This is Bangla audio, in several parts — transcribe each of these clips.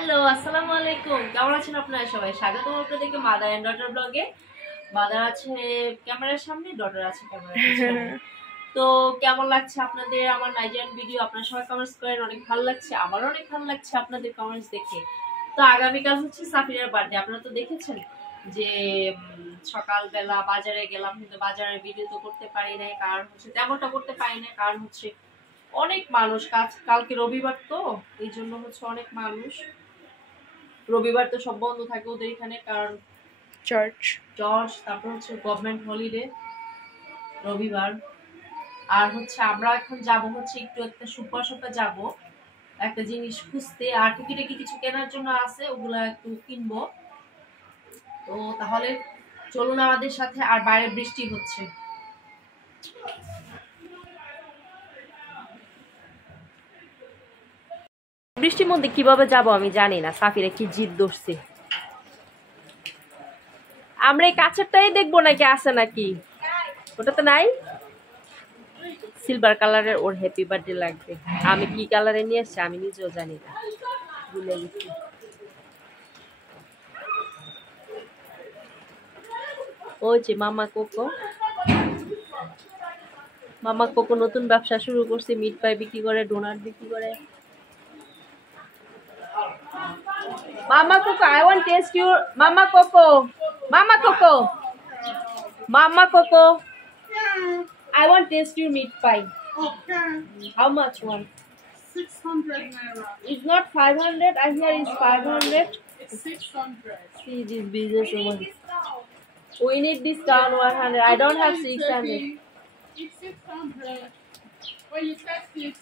হ্যালো, আসসালামু আলাইকুম। কেমন আছেন আপনারা সবাই? স্বাগতম আপনাদেরকে মাদার এন্ড ডটার ব্লগে। মাদার আছে ক্যামেরার সামনে, ডটার আছে ক্যামেরার পিছনে। তো কেমন লাগছে আপনাদের আমার নাইজেরিয়ান ভিডিও? আপনারা সবাই কমেন্টস করেন, অনেক ভালো লাগছে। আমারও অনেক ভালো লাগছে আপনাদের কমেন্টস দেখে। তো আগামীকাল হচ্ছে সাফিরার বার্থডে। আপনারা তো দেখেছেন যে সকালবেলা বাজারে গেলাম, কিন্তু বাজারের ভিডিও তো করতে পারি নাই, কারণ হচ্ছে তেমনটা করতে পারি না, কারণ হচ্ছে অনেক মানুষ। কালকে রবিবার, তো এই জন্য হচ্ছে অনেক মানুষ। রবিবার তো সব বন্ধ থাকে ওদের এখানে, কারণ চার্চ, তারপর হচ্ছে গভর্নমেন্ট হলিডে রবিবার। আর হচ্ছে আমরা এখন যাব হচ্ছে একটু একটা সুপার শপে যাব, একটা জিনিস খুঁজতে, আর টুকিটাকি কিছু কেনার জন্য আছে, ওগুলা একটু কিনবো। তো তাহলে চলুন আমাদের সাথে। আর বাইরে বৃষ্টি হচ্ছে। বৃষ্টির মধ্যে কিভাবে যাব আমি জানি না। সাফিরা কি জিদ ধরছে। আমরা এই কাছেরটাই দেখবো নাকি আছে নাকি, ওটা তো নাই। সিলভার কালারের ওর হ্যাপি বার্থডে লাগবে। আমি কি কালারে নিয়ে এসছি আমি নিজেও জানি না, ভুলে গেছি। ওই যে মামা কোকো নতুন ব্যবসা শুরু করছে, মিট পাই বিক্রি করে, ডোনাট বিক্রি করে। মামা cocoa, I want test your মামা cocoa. I want taste your meat pie. Okay. How much one? 600 naira. It's not 500. I hear it's 500. It's 600. See this business woman. We need discount 100. I don't have 600. It's 600. When you test it,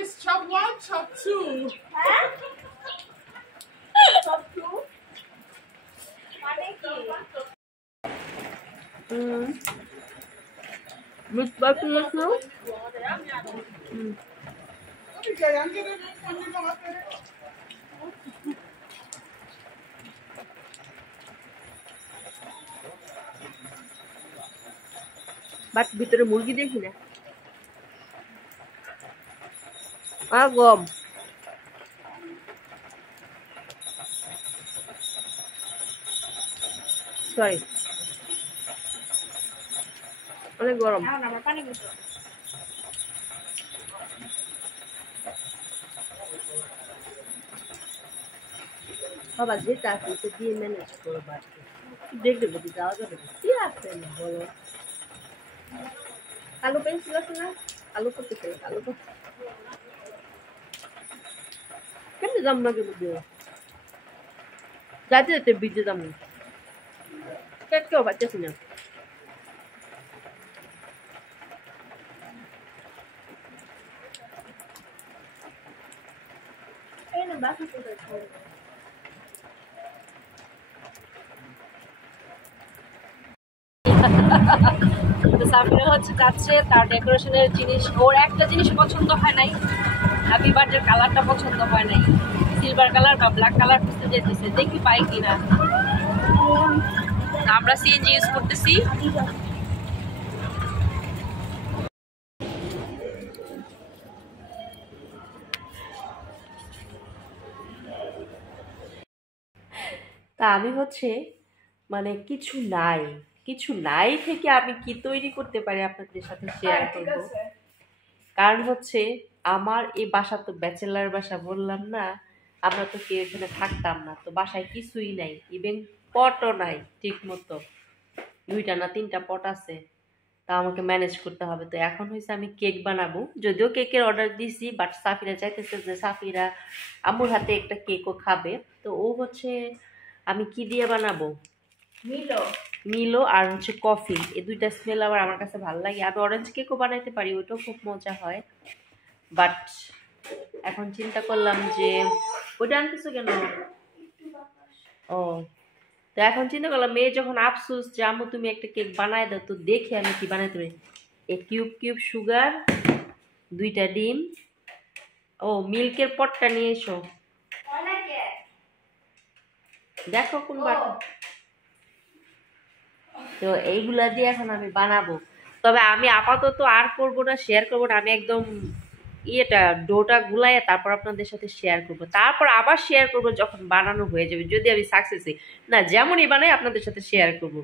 it's chop 1, chop 2. Chop 2? Meat pie to you? But ভিতরে মুরগি দেখি না। গম সরি, অনেক গরম। বাবা যেটা আছে তো দিয়ে ম্যানেজ করো, বাড়িতে দেখতে বলতে যাওয়া যাবে কি আছে না বলো। আলু পেন্সিল আছে না, আলু করতে চাই, আলু করতে কেমনি দাম লাগে বুঝে যাতে যাতে বিজে দাম নেই, কেউ পাচ্ছি না। সাফিরা হচ্ছে যাচ্ছে তার ডেকোরেশনের জিনিস। ওর একটা জিনিস পছন্দ হয় নাই, হ্যাপি বার্থডে কালারটা পছন্দ হয় নাই। সিলভার কালার বা ব্ল্যাক কালার খুঁজতে যেতেছে, দেখি পাই কিনা। আমরা সিএনজি ইউজ করতেছি। তা আমি হচ্ছে মানে কিছু নাই থেকে আমি কি তৈরি করতে পারি আপনাদের সাথে শেয়ার করব। কারণ হচ্ছে আমার এই বাসা তো ব্যাচেলার বাসা, বললাম না, আমরা তো কেউ এখানে থাকতাম না, তো বাসায় কিছুই নাই, ইভেন পটও নাই ঠিক মতো। 2টা না 3টা পট আছে, তা আমাকে ম্যানেজ করতে হবে। তো এখন হয়েছে আমি কেক বানাবো, যদিও কেকের অর্ডার দিছি, বাট সাফিরা চাইতেছে যে সাফিরা আম্মুর হাতে একটা কেকও খাবে। তো ও হচ্ছে আমি কি দিয়ে বানাবো, মিলো আর হচ্ছে কফি, এই 2টা স্মেল আবার আমার কাছে ভালো লাগে। আমি অরেঞ্জ কেকও বানাইতে পারি, ওইটাও খুব মজা হয়। বাট এখন চিন্তা করলাম যে ওইটা আনতেছো কেন। ও, তো এখন চিন্তা করলাম মেয়ে যখন আফসোস যে আম্মু তুমি একটা কেক বানাই দাও, তো দেখি আমি কি বানাইতে পারি। এই কিউব সুগার, 2টা ডিম, ও মিল্কের পটটা নিয়ে এসো, দেখো কোন বাটা। তো এইগুলা দিয়ে এখন আমি বানাবো। তবে আমি আপাতত আর করবো না, শেয়ার করবো না, আমি একদম ইয়েটা ডোটা গুলাইয়া তারপর আপনাদের সাথে শেয়ার করব, তারপর আবার শেয়ার করব যখন বানানো হয়ে যাবে, যদি আমি সাকসেস হই। না, যেমনই বানাই আপনাদের সাথে শেয়ার করব।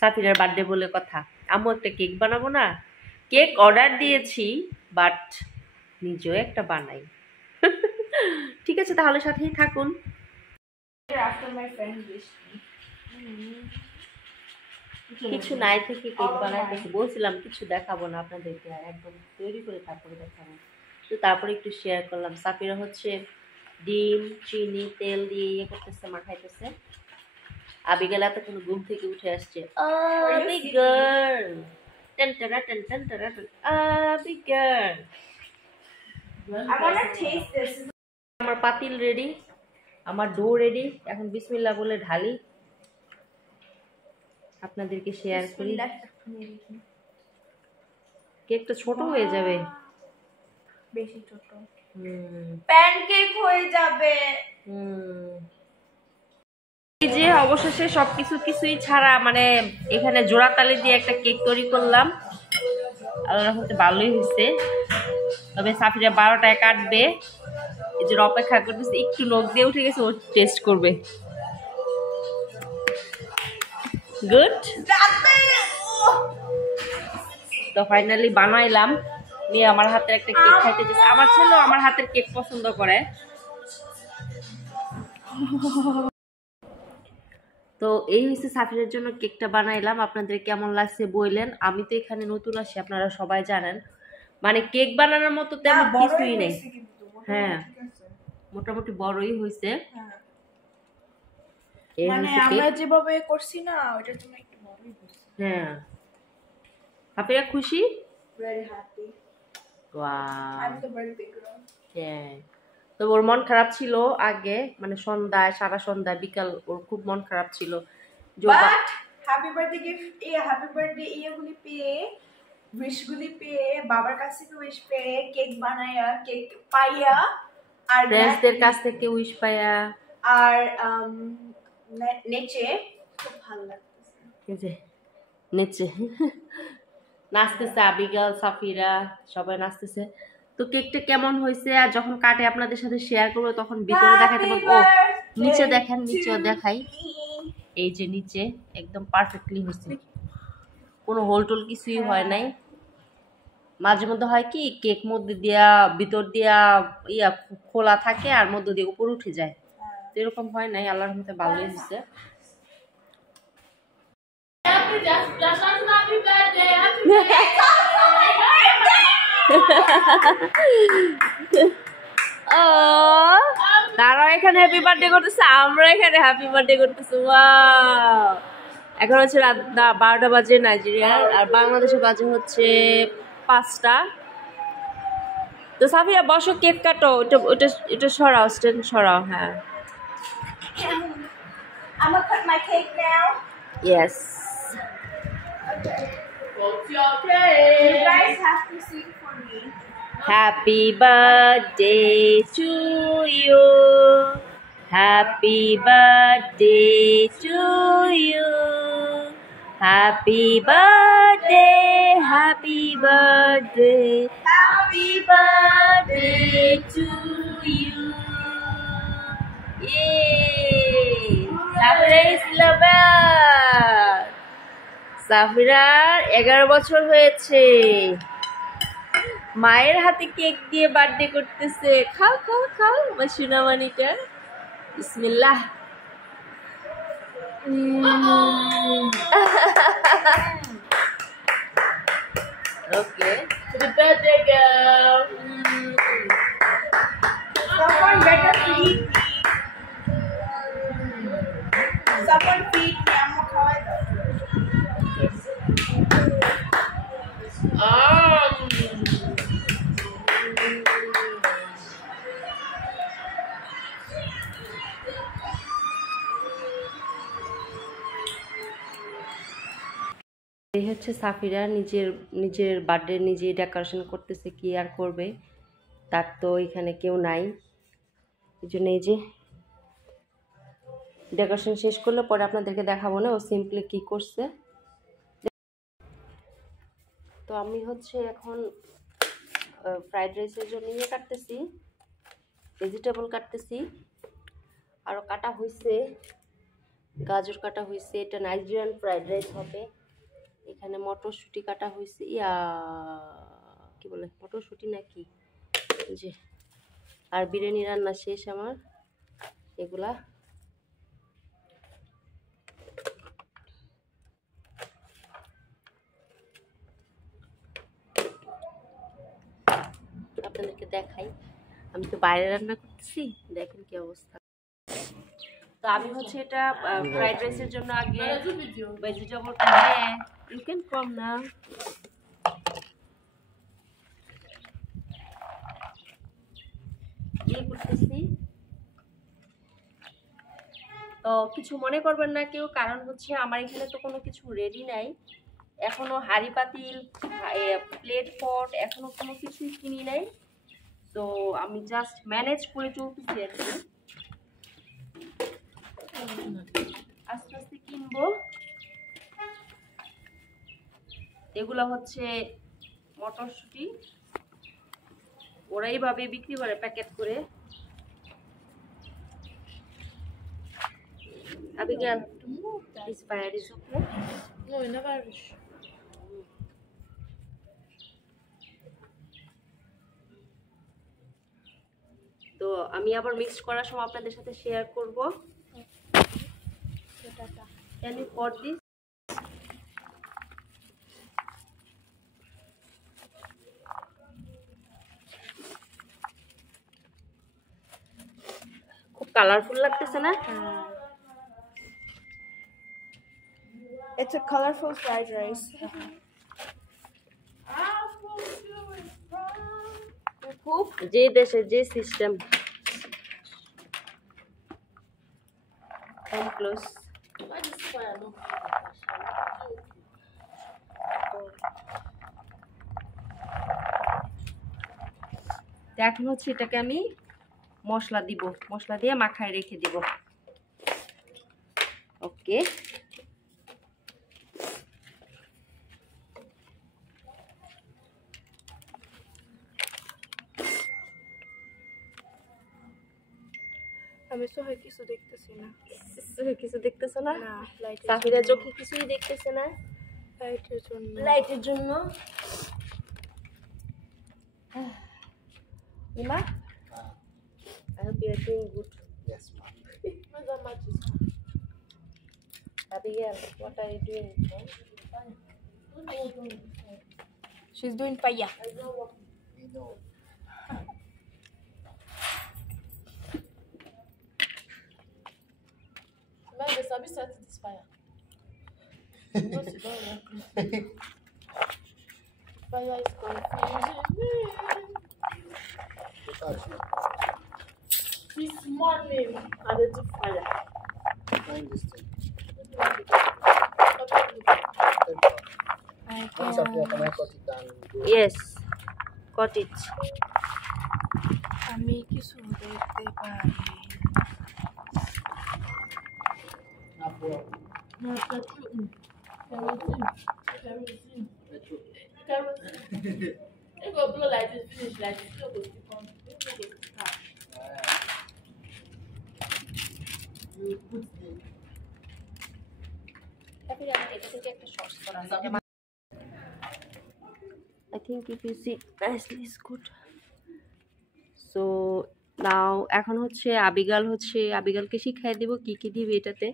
সাফিরার বার্থডে বলে কথা, আম্মু একটা কেক বানাবো না, কেক অর্ডার দিয়েছি, বাট নিজেও একটা বানাই। ঠিক আছে, তাহলে সাথেই থাকুন। After my friend wished me. কিছু নাই থেকে কেক বানাইতেছি, বলছিলাম কিছু দেখাবো না আপনাদেরকে, আর একদম তৈরি করে তারপরে দেখাবো। তো তারপরে একটু শেয়ার করলাম। সাফিরা হচ্ছে ডিম চিনি তেল দিয়ে ইয়ে করতেছে, মাখাইতেছে। আবিগাল এতক্ষণ ঘুম থেকে উঠে আসছে। আবিগাল টেন টেরা টেন টেন টেরা ten, আবিগাল। I wanna taste this. আমার পাতিল রেডি, আমার ডো রেডি, এখন বিসমিল্লাহ বলে ঢালি, আপনাদেরকে শেয়ার করি। কেকটা ছোট হয়ে যাবে, বেশি ছোট, প্যানকেক হয়ে যাবে। এই যে অবশেষে সবকিছু কিছুই ছাড়া মানে এখানে জোড়া তালি দিয়ে একটা কেক তৈরি করলাম। আল্লাহর রহমতে ভালোই হয়েছে, তবে সাফিরা 12টায় কাটবে, এই যে অপেক্ষা করতেছে, একটু নখ দিয়ে উঠে গেছে, ও টেস্ট করবে। গুড। তো ফাইনালি বানাইলাম, নিয়ে আমার হাতের একটা কেক খাইতে দিচ্ছে। আমার ছেলেও আমার হাতের কেক পছন্দ করে। তো এই হচ্ছে সাফিরের জন্য কেকটা বানাইলাম। আপনাদের কেমন লাগছে বললেন। আমি তো এখানে নতুন আসি, আপনারা সবাই জানেন, মানে কেক বানানোর মতো তেমন কিছুই নেই। হ্যাঁ, মোটামুটি বড়ই হয়েছে। মানে আমরা যেভাবে করছি না, ওটার জন্য একটু বড়ই হয়েছে। হ্যাঁ, সাফিরা খুশি? Very happy. Wow, I'm the birthday girl. হ্যাঁ। তো ওর মন খারাপ ছিল আগে, মানে সন্ধ্যায়, সারা সন্ধ্যায় বিকাল ওর খুব মন খারাপ ছিল। But happy birthday gift, happy birthday ইয়েগুলি পেয়ে, উইশগুলি পেয়ে, বাবার কাছ থেকে উইশ পেয়ে, কেক বানায়া, কেক পাইয়া, আর ফ্রেন্ডসদের কাছ থেকে উইশ পাইয়া, আর নেচে খুব ভালো লাগতেছে। এই যে নেচে নাচতেছে আবিগাল, সাফিরা, সবাই নাচতেছে। তো কেকটা কেমন হয়েছে আর যখন কাটে আপনাদের সাথে শেয়ার করবো, তখন ভিতরে দেখাইতে পারবো। ও নিচে দেখেন, নিচেও দেখাই, এই যে নিচে একদম পারফেক্টলি হয়েছে, কোনো হোল টোল কিছুই হয় নাই। মাঝে মধ্যে হয় কি কেক মধ্যে দিয়া ভিতর দিয়া ইয়া খোলা থাকে আর মধ্যে দিয়ে উপর উঠে যায়, এরকম হয় নাই, আল্লাহর রহমতে ভালোই হয়েছে। তারাও এখানে হ্যাপি বার্থডে করতেছে, আমরা এখানে হ্যাপি বার্থডে করতেছি। ওয়াও, এখন হচ্ছে রাত 12টা বাজে নাইজেরিয়ার, আর বাংলাদেশে বাজে হচ্ছে 5টা। তো সাফিয়া বসো, কেক কাটো, ওটা ওটা এটা সরাও, স্ট্যান্ড সরাও। হ্যাঁ, I'm gonna cut my cake now. Yes. You guys have to sing for me. Happy birthday to you. Happy birthday to you. Happy birthday, happy birthday, happy birthday to you. Yay! Saphira is lover. সাফিরার 11 বছর হয়েছে, মায়ের হাতে কেক দিয়ে বার্থডে করতেছে। খাও খাও খাও আমার সোনামানিটা, বিসমিল্লাহ। Okay, happy birthday girl. Someone better feed me. Someone feed me. I'm gonna call it. এই হচ্ছে সাফিরা নিজের বার্থডে নিজে ডেকোরেশন করতেছে, কি আর করবে, তার তো এখানে কেউ নাই, এই জন্য এই যে ডেকোরেশন শেষ করলে পরে আপনাদেরকে দেখাবো না ও সিম্পলি কি করছে। তো আমি হচ্ছে এখন ফ্রাইড রাইসের জন্য ইয়ে কাটতেছি, ভেজিটেবল কাটতেছি, আরও কাটা হয়েছে, গাজর কাটা হয়েছে, এটা নাইজেরিয়ান ফ্রাইড রাইস হবে। এখানে মটরশুঁটি কাটা হয়েছে, কি বলে মটরশুঁটি নাকি, যে আর বিরিয়ানি রান্না শেষ আমার। এগুলা আপনাদেরকে দেখাই, আমি তো বাইরে রান্না করতেছি, দেখেন কি অবস্থা। তো আমি হচ্ছে এটা ফ্রাইড রাইসের জন্য আগে ভেজিটেবল ইউ ক্যান কম না, ইয়ে করতেছি। তো কিছু মনে করবেন না কেউ, কারণ হচ্ছে আমার এখানে তো কোনো কিছু রেডি নাই এখনো, হাঁড়ি পাতিল, প্লেট পট এখনো কোনো কিছুই কিনি নাই। তো আমি জাস্ট ম্যানেজ করে চলতেছি আর কি, আস্তে আস্তে কিনবো। এগুলো হচ্ছে মটরশুঁটি, ওরা এইভাবে বিক্রি করে প্যাকেট করে। Abigail, this fire is okay? No, you never reach. তো আমি আবার মিক্স করার সময় আপনাদের সাথে শেয়ার করব। Can you pour this? খুব কালারফুল লাগতেছে না? It's a colorful fried rice. খুব যে দেশে যে সিস্টেম। Come close. এখন হচ্ছে এটাকে আমি মশলা দিব, মশলা দিয়ে মাখায় রেখে দিব। ওকে, আমি তো হয় কিছু দেখতেছি না। কিছু দেখতেছ না? না, লাইটের সাফিরা চোখে কিছুই দেখতেছে না, জন্য। লাইটের জন্য। Ima, I hope you are doing good. Yes, ma'am. Where's that matches? Abigail, what are you doing? She's doing paella. We know. Man, they sabi set this fire. Fire is confusing me. Touch you. This morning, I did the fire. Find this thing. I Once of can I cut it down? Yes, got it. আমি কিছু দেখতে পারি Not for না। Kerosene. It go blow like this, finish like this. It go stick on. It go stick on. you put the I think if you see nicely is good. So now এখন হচ্ছে আবিগালকে শিখাই দিব কি কি দিবে এটাতে।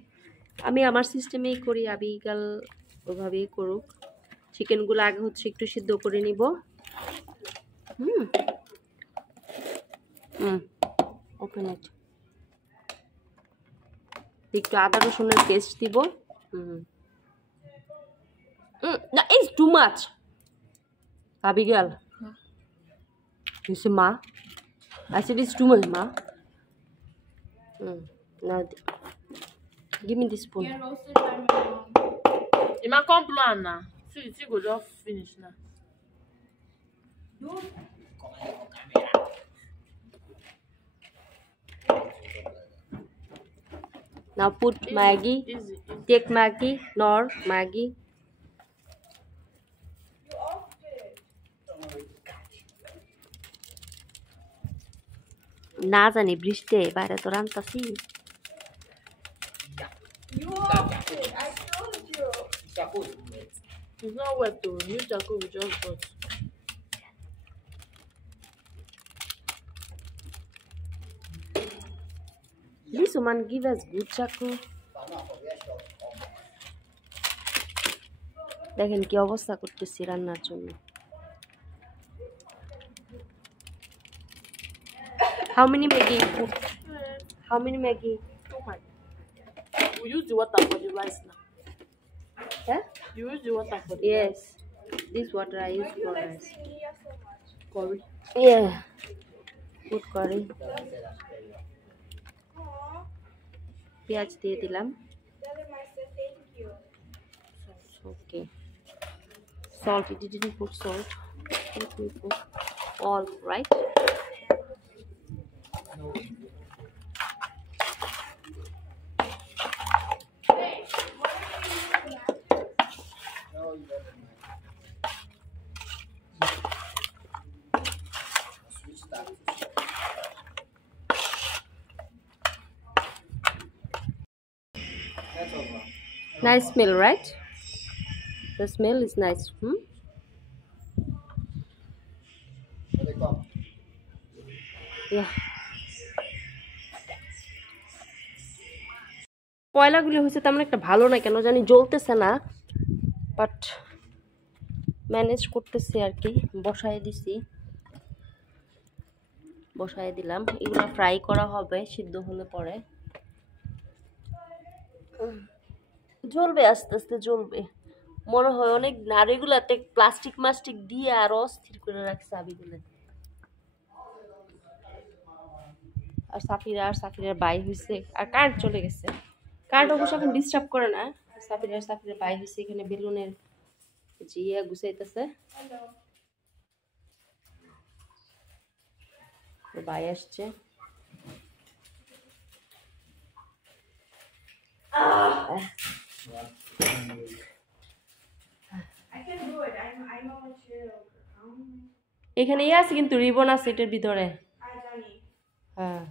আমি আমার সিস্টেমেই করি, আবিগাল ওভাবেই করুক। চিকেনগুলো আগে হচ্ছে একটু সিদ্ধ করে নিব। Open it. একটু আদা রসুনের পেস্ট দিব। না, it's too much. Abigail, you say ma? I said it's too much, ma. Now give me this spoon. Get roasted by my mom. It might come blow now. See, go just finish now. Now put Maggie. Easy. Take Maggie, nor Maggie. You offed it. না জানি বৃষ্টি বাইরে তো রান্তাছি। You walked it. I told you. Charcoal is wet. It's not wet though. New charcoal we just got. This woman give us good charcoal. But not for where shop. দেখেন কি অবস্থা করতেছি রান্নার জন্য। How many Maggi? How many Maggi? Oh my. We use the water for the rice now. Yeah? You use the water for the Yes. This water I use Why do you for like rice. saying Iya so much? curry. Yeah. Good curry. Aww. পেঁয়াজ দিয়ে দিলাম। Tell him I said thank you. Okay. Salt. You didn't put salt. Let me put all, right? No, you don't mind. Switch that to That's over. Nice smell, right? The smell is nice. Here they come. Yeah. কয়লাগুলি হয়েছে তেমন একটা ভালো না, কেন জানি জ্বলতেছে না, বাট ম্যানেজ করতেছি আর কি। বসায় দিলাম। এগুলো ফ্রাই করা হবে সিদ্ধ হলে পরে। জ্বলবে, আস্তে আস্তে জ্বলবে মনে হয় অনেক। আর এগুলাতে প্লাস্টিক দিয়ে আরো অস্থির করে রাখছে আবিগুলো। আর সাফিরের বাই হয়েছে, আর কারেন্ট চলে গেছে। কারেন্ট অবশ্য এখন ডিস্টার্ব করে না। সাফিরের বাই হয়েছে, এখানে বেলুনের জিয়া গুছাইতেছে। বাই আসছে। I can do it. I know what you're. এখানে ইয়ে আছে কিন্তু রিবন আছে এটার ভিতরে। I don't need. হ্যাঁ,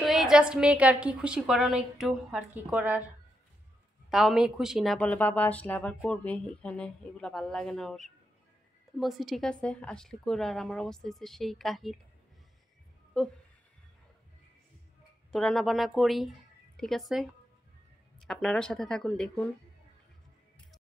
তো এই জাস্ট মেয়েকে আর কি খুশি করানো একটু, আর কি করার। তাও মেয়ে খুশি না, বলে বাবা আসলে আবার করবে এখানে, এগুলা ভালো লাগে না ওর। তো বলছি ঠিক আছে, আসলে করো। আর আমার অবস্থা হচ্ছে সেই কাহিল। তো রান্না বান্না করি, ঠিক আছে। আপনারা সাথে থাকুন, দেখুন।